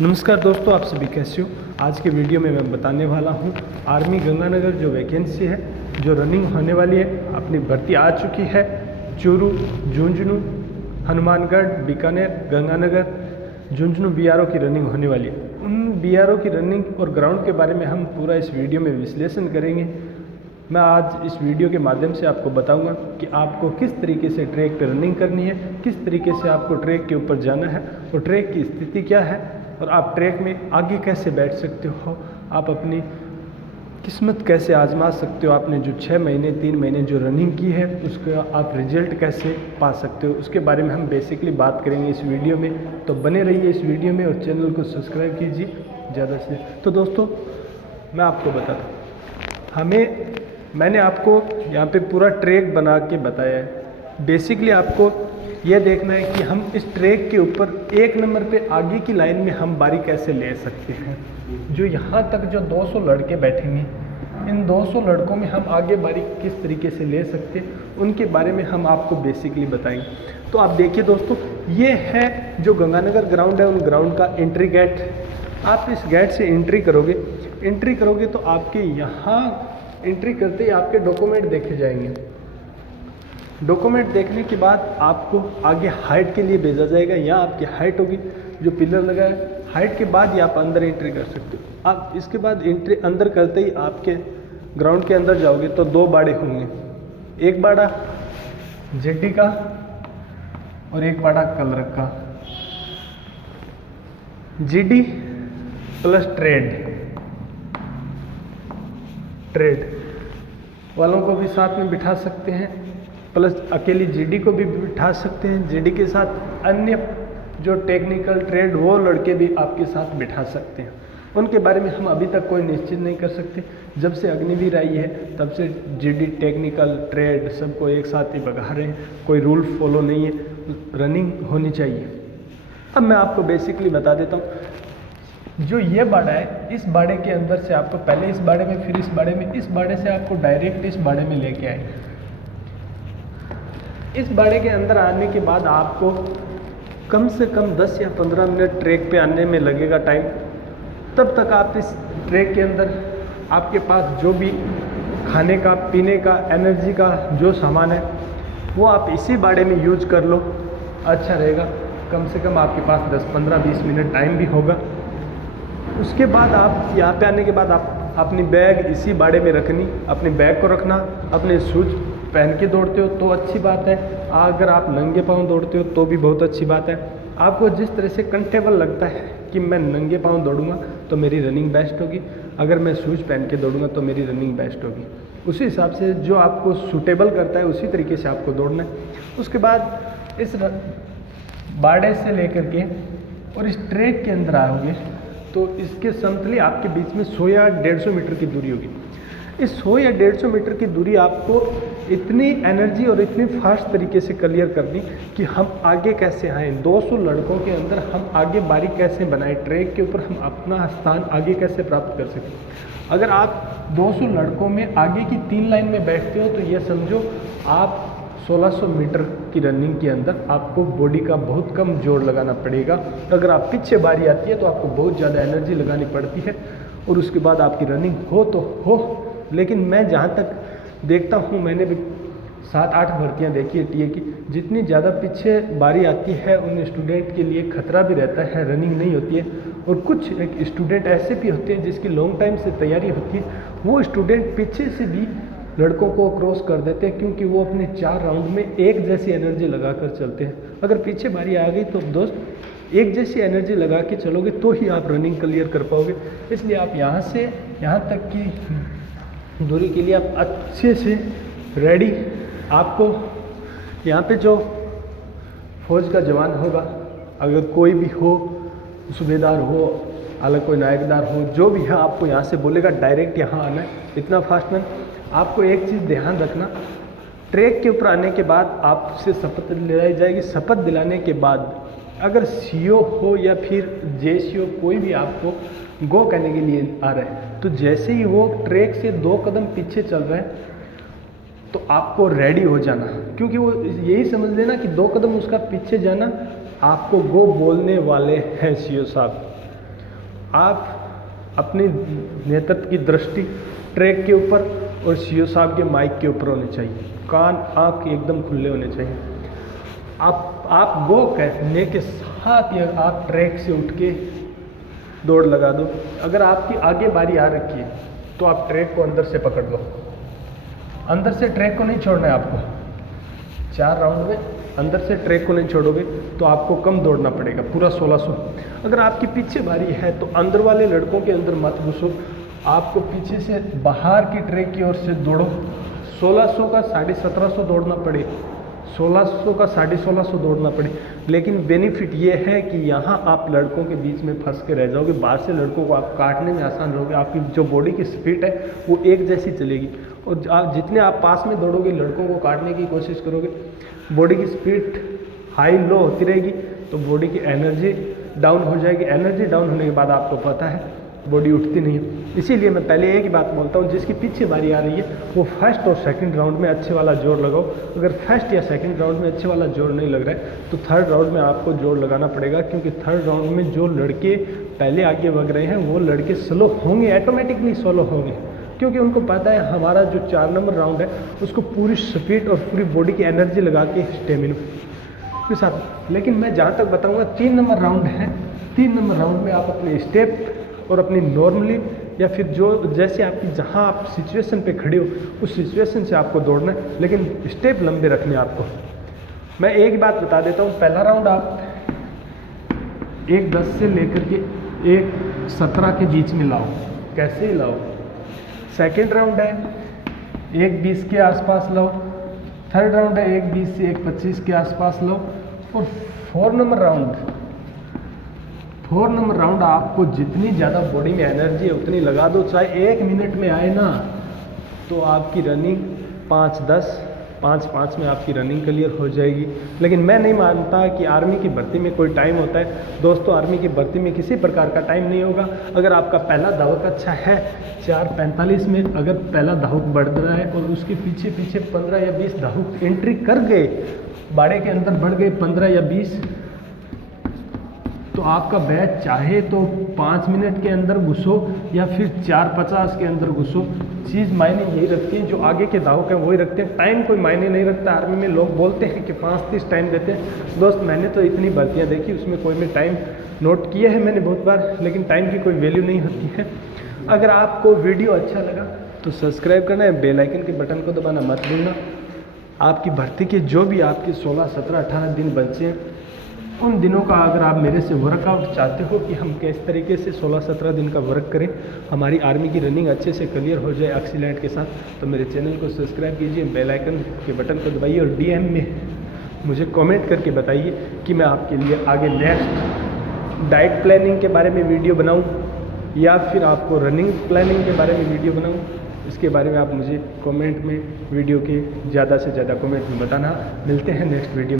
नमस्कार दोस्तों, आप सभी कैसे हो। आज के वीडियो में मैं बताने वाला हूं आर्मी गंगानगर जो वैकेंसी है, जो रनिंग होने वाली है, अपनी भर्ती आ चुकी है। चूरू, झुंझुनू, हनुमानगढ़, बीकानेर, गंगानगर, झुंझुनू बीआरओ की रनिंग होने वाली है। उन बीआरओ की रनिंग और ग्राउंड के बारे में हम पूरा इस वीडियो में विश्लेषण करेंगे। मैं आज इस वीडियो के माध्यम से आपको बताऊंगा कि आपको किस तरीके से ट्रैक पर रनिंग करनी है, किस तरीके से आपको ट्रैक के ऊपर जाना है और ट्रैक की स्थिति क्या है और आप ट्रैक में आगे कैसे बैठ सकते हो, आप अपनी किस्मत कैसे आजमा सकते हो। आपने जो 6 महीने 3 महीने जो रनिंग की है उसका आप रिजल्ट कैसे पा सकते हो, उसके बारे में हम बेसिकली बात करेंगे इस वीडियो में। तो बने रहिए इस वीडियो में और चैनल को सब्सक्राइब कीजिए ज़्यादा से। तो दोस्तों, मैं आपको बताता हूँ, मैंने आपको यहाँ पे पूरा ट्रैक बना के बताया है। बेसिकली आपको यह देखना है कि हम इस ट्रैक के ऊपर 1 नंबर पे आगे की लाइन में हम बारी कैसे ले सकते हैं। जो यहाँ तक जो 200 लड़के बैठेंगे, इन 200 लड़कों में हम आगे बारी किस तरीके से ले सकते हैं, उनके बारे में हम आपको बेसिकली बताएंगे। तो आप देखिए दोस्तों, ये है जो गंगानगर ग्राउंड है, उन ग्राउंड का एंट्री गेट। आप इस गेट से एंट्री करोगे तो आपके यहाँ एंट्री करते ही आपके डॉक्यूमेंट देखे जाएंगे। डॉक्यूमेंट देखने के बाद आपको आगे हाइट के लिए भेजा जाएगा। यहाँ आपकी हाइट होगी, जो पिलर लगा है, हाइट के बाद ही आप अंदर एंट्री कर सकते हो। आप इसके बाद एंट्री अंदर करते ही आपके ग्राउंड के अंदर जाओगे तो 2 बाड़े होंगे, एक बाड़ा जेटी का और एक बाड़ा कलर का। जीडी प्लस ट्रेड वालों को भी साथ में बिठा सकते हैं, प्लस अकेली जीडी को भी बिठा सकते हैं। जीडी के साथ अन्य जो टेक्निकल ट्रेड वो लड़के भी आपके साथ बिठा सकते हैं। उनके बारे में हम अभी तक कोई निश्चित नहीं कर सकते। जब से अग्निवीर आई है तब से जीडी, टेक्निकल, ट्रेड सबको एक साथ ही भगा रहे हैं। कोई रूल फॉलो नहीं है, रनिंग होनी चाहिए। अब मैं आपको बेसिकली बता देता हूँ, जो ये बाड़ा है, इस बाड़े के अंदर से आपको पहले इस बाड़े में, फिर इस बाड़े में, इस बाड़े से आपको डायरेक्ट इस बाड़े में लेके आएंगे। इस बाड़े के अंदर आने के बाद आपको कम से कम 10 या 15 मिनट ट्रैक पे आने में लगेगा टाइम। तब तक आप इस ट्रैक के अंदर आपके पास जो भी खाने का, पीने का, एनर्जी का जो सामान है वो आप इसी बाड़े में यूज कर लो, अच्छा रहेगा। कम से कम आपके पास 10, 15, 20 मिनट टाइम भी होगा। उसके बाद आप यहाँ पे आने के बाद आप अपनी बैग इसी बाड़े में रखनी, अपने बैग को रखना। अपने शूज पहन के दौड़ते हो तो अच्छी बात है, अगर आप नंगे पाँव दौड़ते हो तो भी बहुत अच्छी बात है। आपको जिस तरह से कंफर्टेबल लगता है कि मैं नंगे पाँव दौड़ूंगा तो मेरी रनिंग बेस्ट होगी, अगर मैं शूज पहन के दौड़ूंगा तो मेरी रनिंग बेस्ट होगी। उसी हिसाब से जो आपको सूटेबल करता है उसी तरीके से आपको दौड़ना है। उसके बाद इस बाड़े से लेकर के और इस ट्रैक के अंदर आओगे तो इसके समतली आपके बीच में 100 या 150 मीटर की दूरी होगी। इस 100 या 150 मीटर की दूरी आपको इतनी एनर्जी और इतनी फास्ट तरीके से क्लियर करनी कि हम आगे कैसे आएँ। 200 लड़कों के अंदर हम आगे बारी कैसे बनाएं, ट्रैक के ऊपर हम अपना स्थान आगे कैसे प्राप्त कर सकें। अगर आप 200 लड़कों में आगे की 3 लाइन में बैठते हो तो ये समझो आप 1600 मीटर की रनिंग के अंदर आपको बॉडी का बहुत कम जोर लगाना पड़ेगा। अगर आप पीछे बारी आती है तो आपको बहुत ज़्यादा एनर्जी लगानी पड़ती है और उसके बाद आपकी रनिंग हो तो हो। लेकिन मैं जहाँ तक देखता हूँ, मैंने भी 7-8 भर्तियाँ देखी है टीए की, जितनी ज़्यादा पीछे बारी आती है उन स्टूडेंट के लिए खतरा भी रहता है, रनिंग नहीं होती है। और कुछ एक स्टूडेंट ऐसे भी होते हैं जिसकी लॉन्ग टाइम से तैयारी होती है, वो स्टूडेंट पीछे से भी लड़कों को क्रॉस कर देते हैं क्योंकि वो अपने 4 राउंड में एक जैसी एनर्जी लगा कर चलते हैं। अगर पीछे बारी आ गई तो दोस्त एक जैसी एनर्जी लगा के चलोगे तो ही आप रनिंग क्लियर कर पाओगे। इसलिए आप यहाँ से यहाँ तक की दूरी के लिए आप अच्छे से रेडी। आपको यहाँ पे जो फौज का जवान होगा, अगर कोई भी हो, सूबेदार हो, अलग कोई नायकदार हो, जो भी है, आपको यहाँ से बोलेगा डायरेक्ट यहाँ आना है, इतना फास्ट में। आपको एक चीज़ ध्यान रखना, ट्रैक के ऊपर आने के बाद आपसे शपथ दिलाई जाएगी। शपथ दिलाने के बाद अगर सीओ हो या फिर जेसीओ कोई भी आपको गो कहने के लिए आ रहा है तो जैसे ही वो ट्रैक से 2 कदम पीछे चल रहा है तो आपको रेडी हो जाना, क्योंकि वो यही समझ लेना कि 2 कदम उसका पीछे जाना आपको गो बोलने वाले हैं सीओ साहब। आप अपनी नेतृत्व की दृष्टि ट्रैक के ऊपर और सीओ साहब के माइक के ऊपर होने चाहिए, कान आँख एकदम खुले होने चाहिए। आप गो कहने के साथ या आप ट्रैक से उठ के दौड़ लगा दो। अगर आपकी आगे बारी आ रखी है तो आप ट्रैक को अंदर से पकड़ लो, अंदर से ट्रैक को नहीं छोड़ना है आपको। 4 राउंड में अंदर से ट्रैक को नहीं छोड़ोगे तो आपको कम दौड़ना पड़ेगा, पूरा 1600। अगर आपकी पीछे बारी है तो अंदर वाले लड़कों के अंदर मत घुसो, आपको पीछे से बाहर की ट्रैक की ओर से दौड़ो। 1600 का 1750 दौड़ना पड़े, 1600 का 1650 दौड़ना पड़े, लेकिन बेनिफिट ये है कि यहाँ आप लड़कों के बीच में फंस के रह जाओगे। बाहर से लड़कों को आप काटने में आसान रहोगे, आपकी जो बॉडी की स्पीड है वो एक जैसी चलेगी, और आप जितने आप पास में दौड़ोगे लड़कों को काटने की कोशिश करोगे, बॉडी की स्पीड हाई लो होती रहेगी, तो बॉडी की एनर्जी डाउन हो जाएगी। एनर्जी डाउन होने के बाद आपको पता है बॉडी उठती नहीं है। इसीलिए मैं पहले एक ही बात बोलता हूँ, जिसकी पीछे बारी आ रही है वो फर्स्ट और सेकंड राउंड में अच्छे वाला जोर लगाओ। अगर फर्स्ट या सेकंड राउंड में अच्छे वाला जोर नहीं लग रहा है तो थर्ड राउंड में आपको जोर लगाना पड़ेगा, क्योंकि थर्ड राउंड में जो लड़के पहले आगे बढ़ रहे हैं वो लड़के स्लो होंगे, ऑटोमेटिकली स्लो होंगे, क्योंकि उनको पता है हमारा जो 4 नंबर राउंड है उसको पूरी स्पीड और पूरी बॉडी की एनर्जी लगा के स्टेमिना के साथ। लेकिन मैं जहाँ तक बताऊँगा 3 नंबर राउंड है, 3 नंबर राउंड में आप अपने स्टेप और अपनी नॉर्मली या फिर जो जैसे आपकी जहाँ आप सिचुएशन पे खड़े हो उस सिचुएशन से आपको दौड़ना है, लेकिन स्टेप लंबे रखने हैं आपको। मैं एक बात बता देता हूँ, पहला राउंड आप 1:10 से लेकर के 1:17 के बीच में लाओ, कैसे ही लाओ। सेकेंड राउंड है 1:20 के आसपास लाओ। थर्ड राउंड है 1:20 से 1:25 के आसपास लो। और 4 नंबर राउंड आपको जितनी ज़्यादा बॉडी में एनर्जी है उतनी लगा दो, चाहे 1 मिनट में आए ना, तो आपकी रनिंग 5:10 में आपकी रनिंग क्लियर हो जाएगी। लेकिन मैं नहीं मानता कि आर्मी की भर्ती में कोई टाइम होता है। दोस्तों, आर्मी की भर्ती में किसी प्रकार का टाइम नहीं होगा। अगर आपका पहला धावक अच्छा है 4:45 में अगर पहला धावक बढ़ रहा है और उसके पीछे 15 या 20 धावक एंट्री कर गए, बाड़े के अंदर बढ़ गए 15 या 20, तो आपका बैच चाहे तो 5 मिनट के अंदर घुसो या फिर 4:50 के अंदर घुसो, चीज़ मायने यही रखती है। जो आगे के धावक हैं वही रखते हैं, टाइम कोई मायने नहीं रखता। आर्मी में लोग बोलते हैं कि 5:30 टाइम देते हैं। दोस्त, मैंने तो इतनी भर्तियाँ देखी, उसमें कोई में टाइम नोट किया है मैंने बहुत बार, लेकिन टाइम की कोई वैल्यू नहीं होती है। अगर आपको वीडियो अच्छा लगा तो सब्सक्राइब करना है, बेल आइकन के बटन को दबाना मत भूलना। आपकी भर्ती के जो भी आपके 16, 17, 18 दिन बचे हैं, उन दिनों का अगर आप मेरे से वर्कआउट चाहते हो कि हम किस तरीके से 16-17 दिन का वर्क करें, हमारी आर्मी की रनिंग अच्छे से क्लियर हो जाए एक्सीलेंट के साथ, तो मेरे चैनल को सब्सक्राइब कीजिए, बेल आइकन के बटन को दबाइए और DM में मुझे कमेंट करके बताइए कि मैं आपके लिए आगे नेक्स्ट डाइट प्लानिंग के बारे में वीडियो बनाऊँ या फिर आपको रनिंग प्लानिंग के बारे में वीडियो बनाऊँ। इसके बारे में आप मुझे कमेंट में वीडियो के ज़्यादा से ज़्यादा कमेंट में बताना। मिलते हैं नेक्स्ट वीडियो।